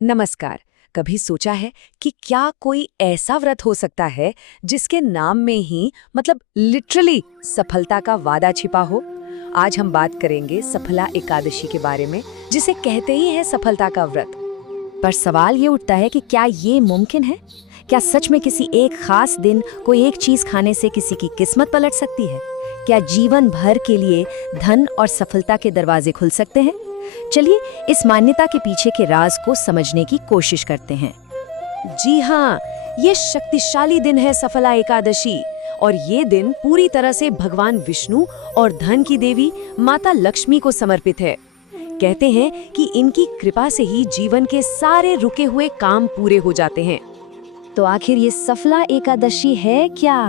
नमस्कार। कभी सोचा है कि क्या कोई ऐसा व्रत हो सकता है जिसके नाम में ही लिटरली सफलता का वादा छिपा हो। आज हम बात करेंगे सफला एकादशी के बारे में, जिसे कहते ही है सफलता का व्रत। पर सवाल ये उठता है कि क्या ये मुमकिन है? क्या सच में किसी एक खास दिन कोई एक चीज खाने से किसी की किस्मत पलट सकती है? क्या जीवन भर के लिए धन और सफलता के दरवाजे खुल सकते हैं? चलिए इस मान्यता के पीछे के राज को समझने की कोशिश करते हैं। जी हाँ, ये शक्तिशाली दिन है सफला एकादशी, और ये दिन पूरी तरह से भगवान विष्णु और धन की देवी माता लक्ष्मी को समर्पित है। कहते हैं कि इनकी कृपा से ही जीवन के सारे रुके हुए काम पूरे हो जाते हैं। तो आखिर ये सफला एकादशी है क्या,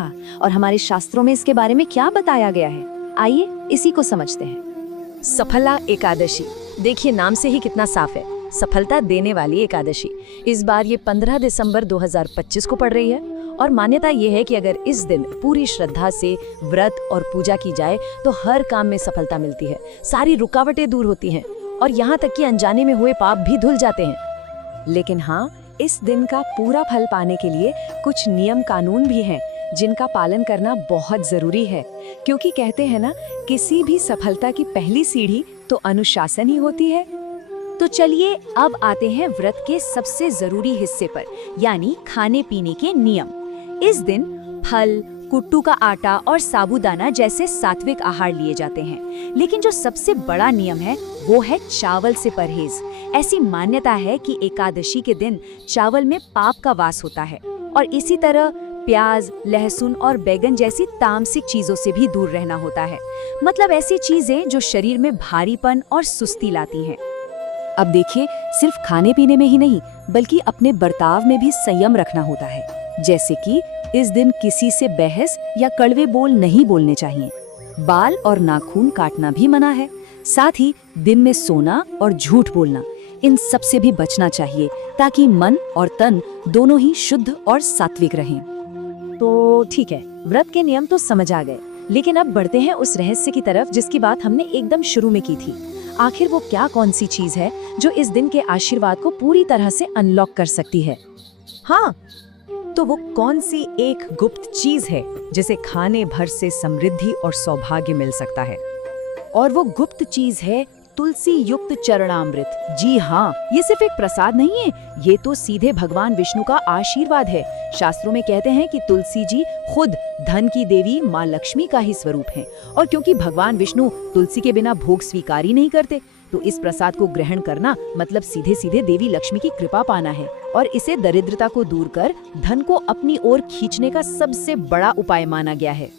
और हमारे शास्त्रों में इसके बारे में क्या बताया गया है? आइए इसी को समझते हैं। सफला एकादशी, देखिए नाम से ही कितना साफ है, सफलता देने वाली एकादशी। इस बार ये 15 दिसंबर 2025 को पड़ रही है, और मान्यता ये है कि अगर इस दिन पूरी श्रद्धा से व्रत और पूजा की जाए तो हर काम में सफलता मिलती है, सारी रुकावटें दूर होती हैं, और यहाँ तक कि अनजाने में हुए पाप भी धुल जाते हैं। लेकिन हाँ, इस दिन का पूरा फल पाने के लिए कुछ नियम कानून भी हैं जिनका पालन करना बहुत जरूरी है, क्योंकि कहते हैं ना, किसी भी सफलता की पहली सीढ़ी तो अनुशासन ही होती है। तो चलिए अब आते हैं व्रत के सबसे जरूरी हिस्से पर, यानी खाने पीने के नियम। इस दिन फल, कुट्टू का आटा और साबूदाना जैसे सात्विक आहार लिए जाते हैं, लेकिन जो सबसे बड़ा नियम है वो है चावल से परहेज। ऐसी मान्यता है कि एकादशी के दिन चावल में पाप का वास होता है, और इसी तरह प्याज, लहसुन और बैगन जैसी तामसिक चीजों से भी दूर रहना होता है। मतलब ऐसी चीजें जो शरीर में भारीपन और सुस्ती लाती हैं। अब देखिए, सिर्फ खाने पीने में ही नहीं, बल्कि अपने बर्ताव में भी संयम रखना होता है। जैसे कि इस दिन किसी से बहस या कड़वे बोल नहीं बोलने चाहिए। बाल और नाखून काटना भी मना है। साथ ही दिन में सोना और झूठ बोलना, इन सब से भी बचना चाहिए, ताकि मन और तन दोनों ही शुद्ध और सात्विक रहें। तो ठीक है, व्रत के नियम तो समझ आ गए, लेकिन अब बढ़ते हैं उस रहस्य की तरफ जिसकी बात हमने एकदम शुरू में की थी। आखिर वो क्या कौन सी चीज है जो इस दिन के आशीर्वाद को पूरी तरह से अनलॉक कर सकती है? हाँ, तो वो कौन सी एक गुप्त चीज है जिसे खाने भर से समृद्धि और सौभाग्य मिल सकता है? और वो गुप्त चीज है तुलसी युक्त चरणामृत। जी हाँ, ये सिर्फ एक प्रसाद नहीं है, ये तो सीधे भगवान विष्णु का आशीर्वाद है। शास्त्रों में कहते हैं कि तुलसी जी खुद धन की देवी माँ लक्ष्मी का ही स्वरूप हैं, और क्योंकि भगवान विष्णु तुलसी के बिना भोग स्वीकार ही नहीं करते, तो इस प्रसाद को ग्रहण करना मतलब सीधे सीधे देवी लक्ष्मी की कृपा पाना है, और इसे दरिद्रता को दूर कर धन को अपनी ओर खींचने का सबसे बड़ा उपाय माना गया है।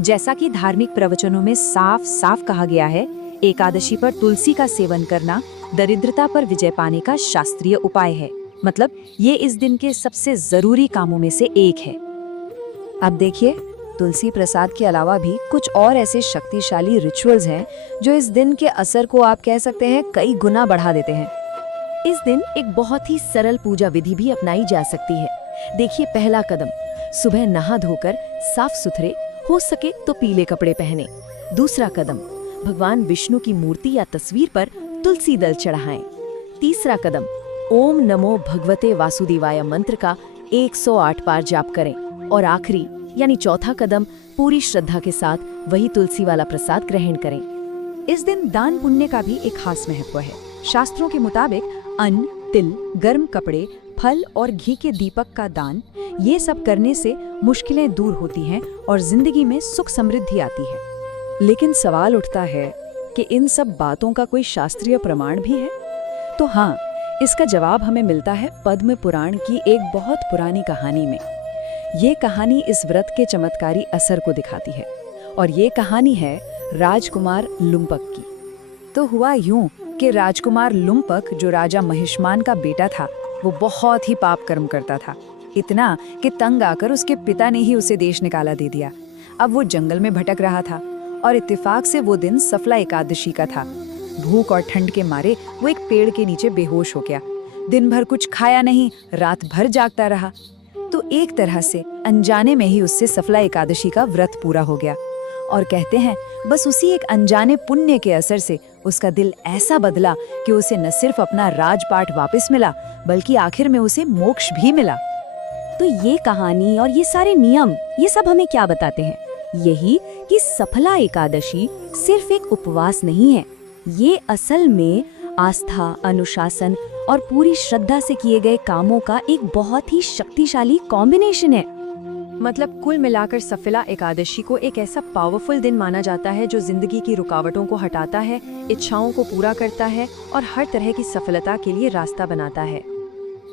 जैसा कि धार्मिक प्रवचनों में साफ साफ कहा गया है, एकादशी पर तुलसी का सेवन करना दरिद्रता पर विजय पाने का शास्त्रीय उपाय है। मतलब ये इस दिन के सबसे जरूरी कामों में से एक है। अब देखिए, तुलसी प्रसाद के अलावा भी कुछ और ऐसे शक्तिशाली रिचुअल्स हैं जो इस दिन के असर को आप कह सकते हैं कई गुना बढ़ा देते हैं। इस दिन एक बहुत ही सरल पूजा विधि भी अपनाई जा सकती है। देखिए, पहला कदम, सुबह नहा धोकर साफ सुथरे, हो सके तो पीले कपड़े पहने। दूसरा कदम, भगवान विष्णु की मूर्ति या तस्वीर पर तुलसी दल चढ़ाएं। तीसरा कदम, ओम नमो भगवते वासुदेवाय मंत्र का 108 बार जाप करें। और आखिरी यानी चौथा कदम, पूरी श्रद्धा के साथ वही तुलसी वाला प्रसाद ग्रहण करें। इस दिन दान पुण्य का भी एक खास महत्व है। शास्त्रों के मुताबिक अन्न, तिल, गर्म कपड़े, फल और घी के दीपक का दान, ये सब करने से मुश्किलें दूर होती हैं और जिंदगी में सुख समृद्धि आती है। लेकिन सवाल उठता है कि इन सब बातों का कोई शास्त्रीय प्रमाण भी है? तो हाँ, इसका जवाब हमें मिलता है पद्म पुराण की एक बहुत पुरानी कहानी में। ये कहानी इस व्रत के चमत्कारी असर को दिखाती है, और ये कहानी है राजकुमार लुम्पक की। तो हुआ यूं कि राजकुमार लुम्पक, जो राजा महिष्मान का बेटा था, वो बहुत ही पाप कर्म करता था। इतना कि तंग आकर उसके पिता ने ही उसे देश निकाला दे दिया। अब वो जंगल में भटक रहा था, और इत्तेफाक से वो दिन सफला एकादशी का था। भूख और ठंड के मारे वो एक पेड़ के नीचे बेहोश हो गया। दिन भर कुछ खाया नहीं, रात भर जागता रहा। तो एक तरह से अनजाने में ही उससे सफला एकादशी का व्रत पूरा हो गया। और कहते हैं बस उसी एक अनजाने पुण्य के असर से उसका दिल ऐसा बदला कि उसे न सिर्फ अपना राजपाट वापस मिला बल्कि आखिर में उसे मोक्ष भी मिला। तो ये कहानी और ये सारे नियम, ये सब हमें क्या बताते हैं? यही कि सफला एकादशी सिर्फ एक उपवास नहीं है, ये असल में आस्था, अनुशासन और पूरी श्रद्धा से किए गए कामों का एक बहुत ही शक्तिशाली कॉम्बिनेशन है। मतलब कुल मिलाकर सफला एकादशी को एक ऐसा पावरफुल दिन माना जाता है जो जिंदगी की रुकावटों को हटाता है, इच्छाओं को पूरा करता है और हर तरह की सफलता के लिए रास्ता बनाता है।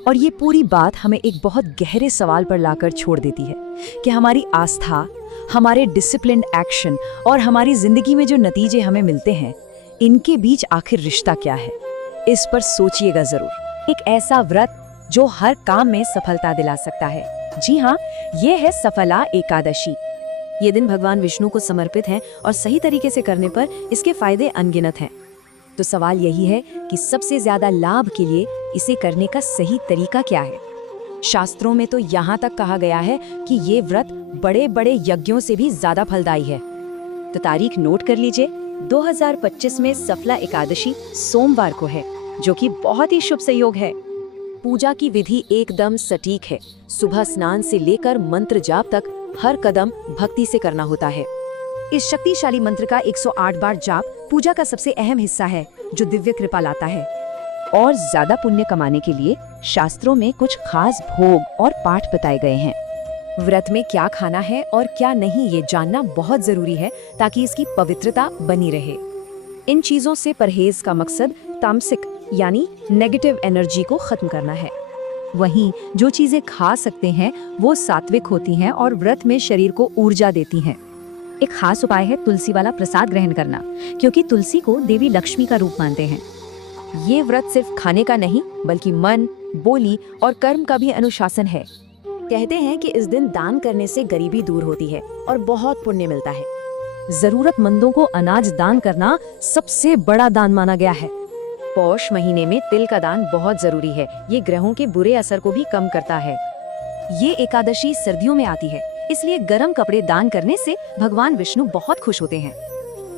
और ये पूरी बात हमें एक बहुत गहरे सवाल पर लाकर छोड़ देती है कि हमारी आस्था, हमारे डिसिप्लिन्ड एक्शन और हमारी जिंदगी में जो नतीजे हमें मिलते हैं, इनके बीच आखिर रिश्ता क्या है? इस पर सोचिएगा जरूर। एक ऐसा व्रत जो हर काम में सफलता दिला सकता है। जी हाँ, ये है सफला एकादशी। ये दिन भगवान विष्णु को समर्पित है और सही तरीके से करने पर इसके फायदे अनगिनत हैं। तो सवाल यही है कि सबसे ज्यादा लाभ के लिए इसे करने का सही तरीका क्या है? शास्त्रों में तो यहाँ तक कहा गया है कि ये व्रत बड़े बड़े यज्ञों से भी ज्यादा फलदायी है। तो तारीख नोट कर लीजिए, 2025 में सफला एकादशी सोमवार को है, जो कि बहुत ही शुभ संयोग है। पूजा की विधि एकदम सटीक है। सुबह स्नान से लेकर मंत्र जाप तक हर कदम भक्ति से करना होता है। इस शक्तिशाली मंत्र का 108 बार जाप पूजा का सबसे अहम हिस्सा है, जो दिव्य कृपा लाता है। और ज्यादा पुण्य कमाने के लिए शास्त्रों में कुछ खास भोग और पाठ बताए गए हैं। व्रत में क्या खाना है और क्या नहीं, ये जानना बहुत जरूरी है ताकि इसकी पवित्रता बनी रहे। इन चीजों से परहेज का मकसद तामसिक यानी नेगेटिव एनर्जी को खत्म करना है। वहीं जो चीजें खा सकते हैं वो सात्विक होती हैं और व्रत में शरीर को ऊर्जा देती हैं। एक खास उपाय है तुलसी वाला प्रसाद ग्रहण करना, क्योंकि तुलसी को देवी लक्ष्मी का रूप मानते हैं। ये व्रत सिर्फ खाने का नहीं बल्कि मन, बोली और कर्म का भी अनुशासन है। कहते हैं कि इस दिन दान करने से गरीबी दूर होती है और बहुत पुण्य मिलता है। जरूरतमंदों को अनाज दान करना सबसे बड़ा दान माना गया है। पौष महीने में तिल का दान बहुत जरूरी है। ये ग्रहों के बुरे असर को भी कम करता है। ये एकादशी सर्दियों में आती है, इसलिए गर्म कपड़े दान करने से भगवान विष्णु बहुत खुश होते हैं।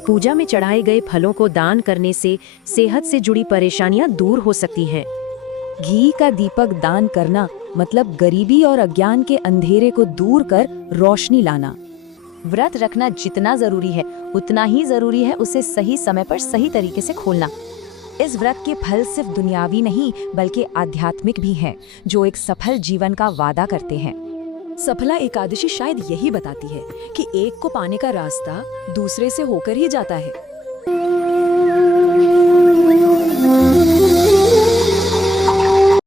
पूजा में चढ़ाए गए फलों को दान करने से सेहत से जुड़ी परेशानियां दूर हो सकती हैं। घी का दीपक दान करना मतलब गरीबी और अज्ञान के अंधेरे को दूर कर रोशनी लाना। व्रत रखना जितना जरूरी है उतना ही जरूरी है उसे सही समय पर सही तरीके से खोलना। इस व्रत के फल सिर्फ दुनियावी नहीं बल्कि आध्यात्मिक भी हैं, जो एक सफल जीवन का वादा करते हैं। सफला एकादशी शायद यही बताती है कि एक को पाने का रास्ता दूसरे से होकर ही जाता है।